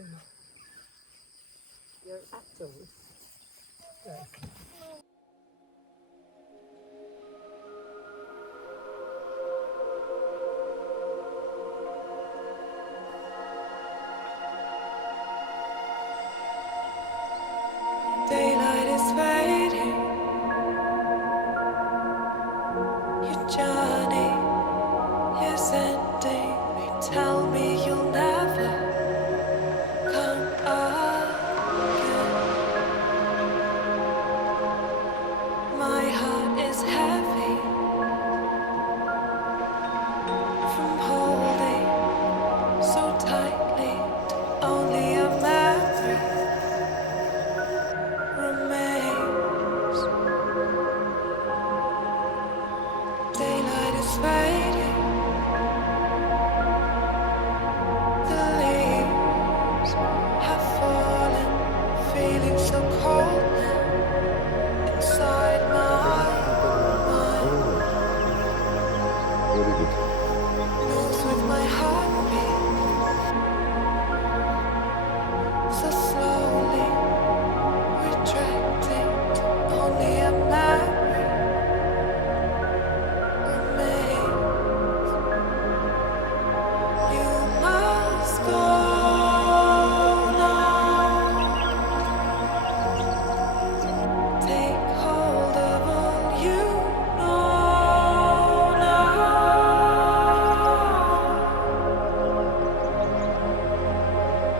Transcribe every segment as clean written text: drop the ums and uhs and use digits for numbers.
Your actual. Yes. Daylight is fading. Your journey is ending. They tell me you'll never come again. My heart is heavy from holding so tightly. Only a memory remains. Daylight is fading. The leaves have fallen, feeling so cold now inside my mind. Very good. Moves with my heartbeat, so slowly retracting. Only a memory remains. You must go now. Take hold of all you know now.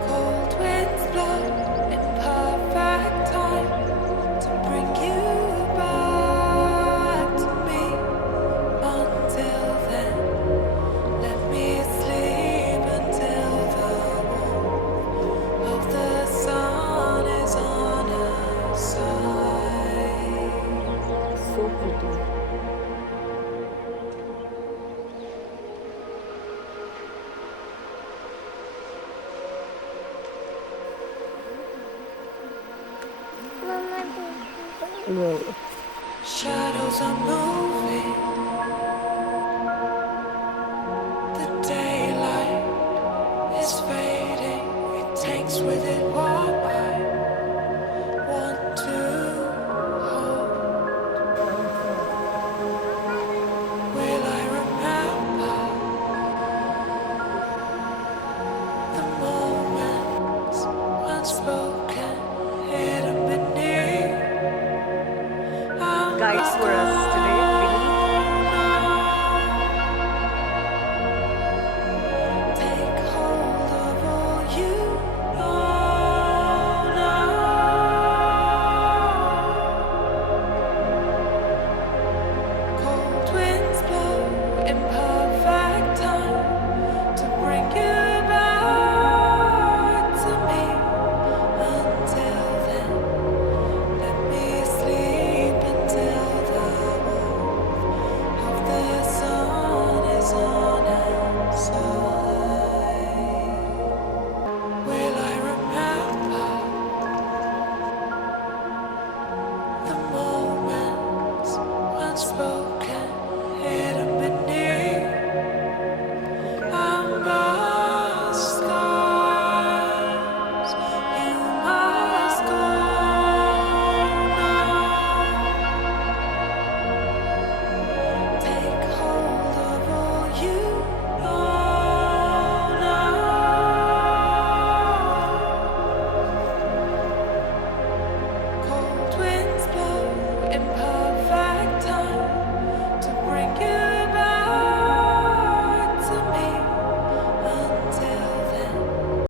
Cold winds blow in perfect time to bring you back to me. Until then, let me sleep until the warmth of the sun is on our side. So pretty. No. Shadows are moving. The daylight is fading. It takes with it what I want to hold. Will I remember the moments unspoken, hidden beneath our Guides for us.